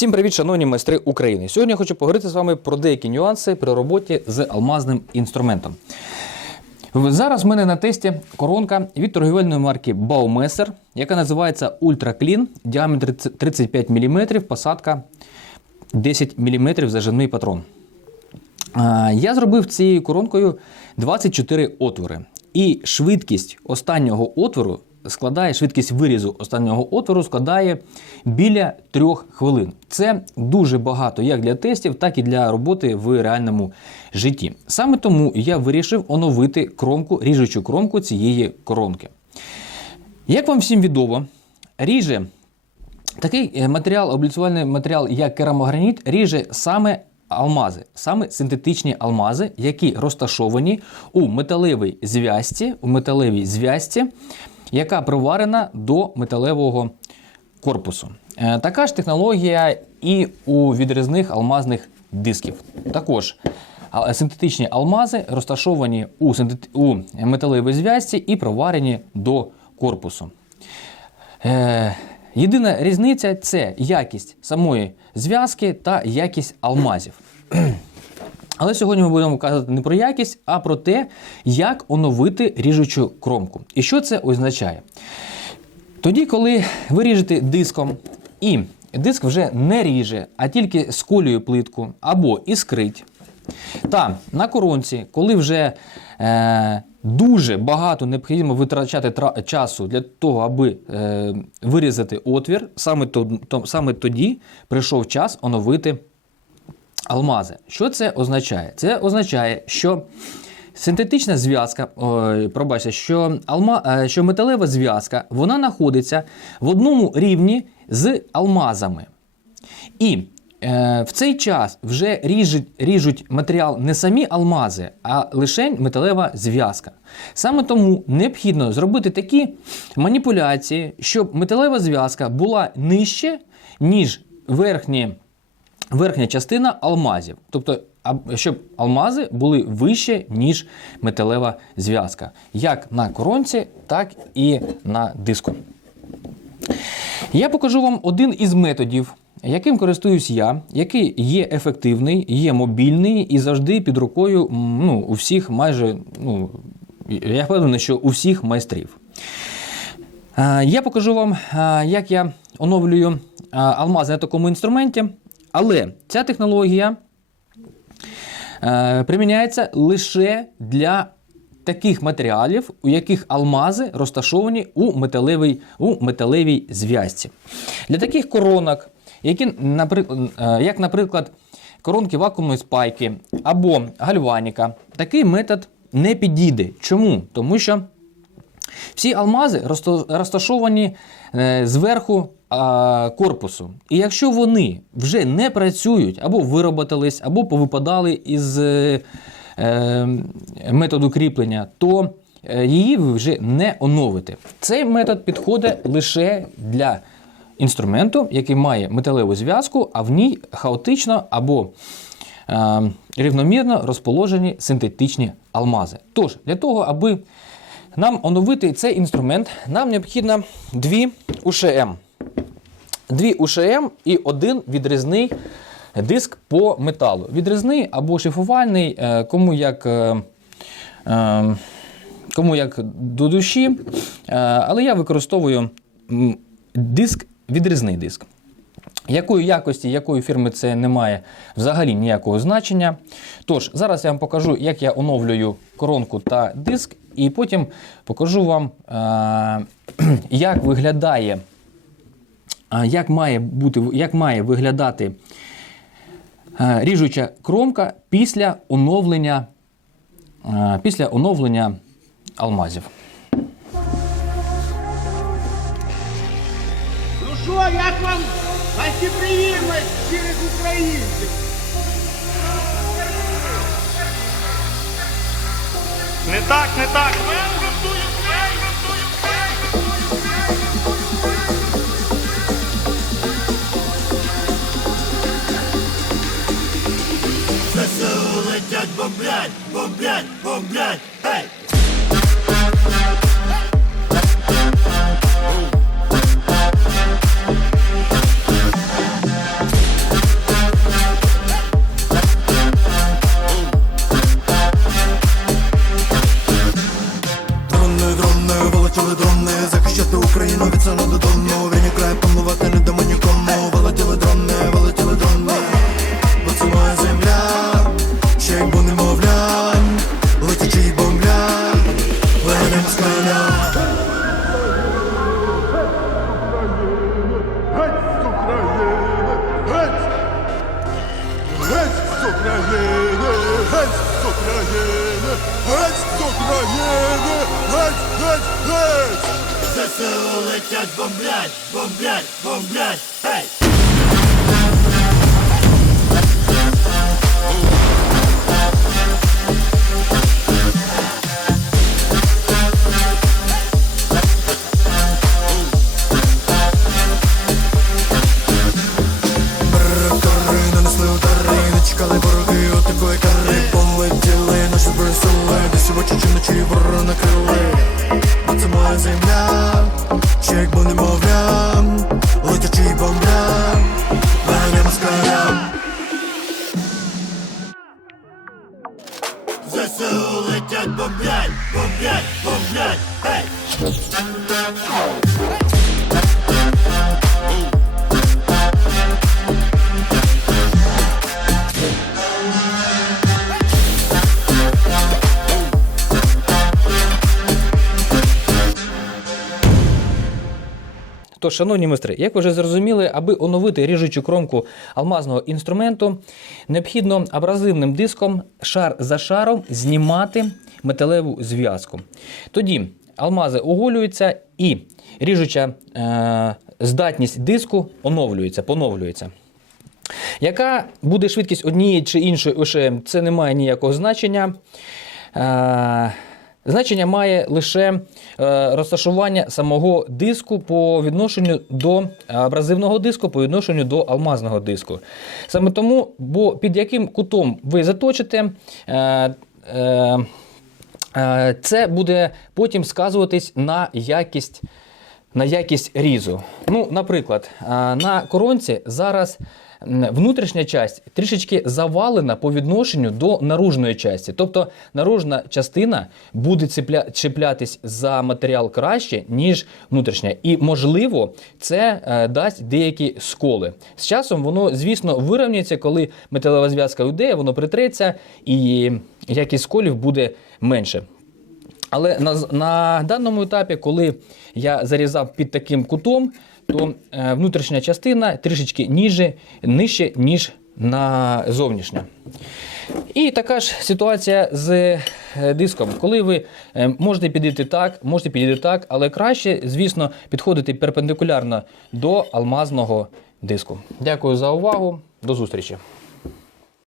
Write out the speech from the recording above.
Всім привіт, шановні майстри України. Сьогодні я хочу поговорити з вами про деякі нюанси при роботі з алмазним інструментом. Зараз в мене на тесті коронка від торгівельної марки Baumesser, яка називається Ultra Clean, діаметр 35 мм, посадка 10 мм зажимний патрон. Я зробив цією коронкою 24 отвори. І швидкість останнього отвору складає, швидкість вирізу останнього отвору складає біля 3 хвилин. Це дуже багато як для тестів, так і для роботи в реальному житті. Саме тому я вирішив оновити кромку, ріжучу кромку цієї коронки. Як вам всім відомо, ріже Такий е, матеріал, обліцювальний матеріал, як керамограніт, ріже саме алмази, саме синтетичні алмази, які розташовані у металевій зв'язці, у металевій зв'язці, яка приварена до металевого корпусу. Е, Така ж технологія і у відрізних алмазних дисків. Також синтетичні алмази розташовані у, у металевій зв'язці і приварені до корпусу. Е, єдина різниця це якість самої зв'язки та якість алмазів. Але сьогодні ми будемо казати не про якість, а про те, як оновити ріжучу кромку. І що це означає? Тоді, коли ви ріжете диском і диск вже не ріже, а тільки сколює плитку або іскрить. Та на коронці, коли вже е, дуже багато необхідно витрачати тра- часу для того, аби е, вирізати отвір, саме, то, то, саме тоді прийшов час оновити алмази. Що це означає? Це означає, що синтетична зв'язка, пробачте, що, алма, е, що металева зв'язка вона знаходиться в одному рівні з алмазами. І е, в цей час вже ріжуть, ріжуть матеріал не самі алмази, а лише металева зв'язка. Саме тому необхідно зробити такі маніпуляції, щоб металева зв'язка була нижче, ніж верхні верхня частина алмазів. Тобто, щоб алмази були вище, ніж металева зв'язка. Як на коронці, так і на диску. Я покажу вам один із методів, яким користуюсь я, який є ефективний, є мобільний і завжди під рукою ну, у всіх майже, ну, я впевнений, що у всіх майстрів. Е, Я покажу вам, е, як я оновлюю е, алмази на такому інструменті, але ця технологія е, приміняється лише для таких матеріалів, у яких алмази розташовані у металевій, у металевій зв'язці. Для таких коронок, які, е, як, наприклад, коронки вакуумної спайки або гальваніка, такий метод не підійде. Чому? Тому що всі алмази розташовані е, зверху корпусу. І якщо вони вже не працюють, або вироботались, або повипадали із е, е, методу кріплення, то е, її ви вже не оновите. Цей метод підходить лише для інструменту, який має металеву зв'язку, а в ній хаотично або рівномірно розположені синтетичні алмази. Тож, для того, аби нам оновити цей інструмент, нам необхідно дві УШМ. Дві УШМ і один відрізний диск по металу. Відрізний або шифувальний, е, кому як. е, е, Кому як до душі, але я використовую диск, відрізний диск. Якої якості, якої фірми це не має взагалі ніякого значення. Тож, зараз я вам покажу, як я оновлюю коронку та диск, і потім покажу вам, як виглядає, як має, бути, як має виглядати е, ріжуча кромка після оновлення, е, після оновлення алмазів. Ну що, як вам гостеприємність через українців? Не так, не так. Пацану додому, вені край помувати Летять, бомблять, бомблять, бомблять, гей! Тож, шановні майстри, як ви вже зрозуміли, аби оновити ріжучу кромку алмазного інструменту, необхідно абразивним диском шар за шаром знімати металеву зв'язку. Тоді алмази оголюються і ріжуча е- здатність диску оновлюється, поновлюється. Яка буде швидкість однієї чи іншої ОШМ, це не має ніякого значення. Е, Значення має лише е, розташування самого диску по відношенню до абразивного диску, по відношенню до алмазного диску. Саме тому, бо під яким кутом ви заточите, е, е, це буде потім сказуватись на якість на якість різу. Ну, наприклад, на коронці зараз внутрішня часть трішечки завалена по відношенню до наружної частини. Тобто наружна частина буде чіплятись за матеріал краще, ніж внутрішня. І, можливо, це е, дасть деякі сколи. З часом воно, звісно, вирівнюється, коли металева зв'язка йде, воно притреться, і якість сколів буде менше. Але на, на даному етапі, коли я зарізав під таким кутом, то е, внутрішня частина трішечки ніже, нижче, ніж на зовнішня. І така ж ситуація з е, диском. Коли ви е, можете підійти так, можете підійти так, але краще, звісно, підходити перпендикулярно до алмазного диску. Дякую за увагу. До зустрічі!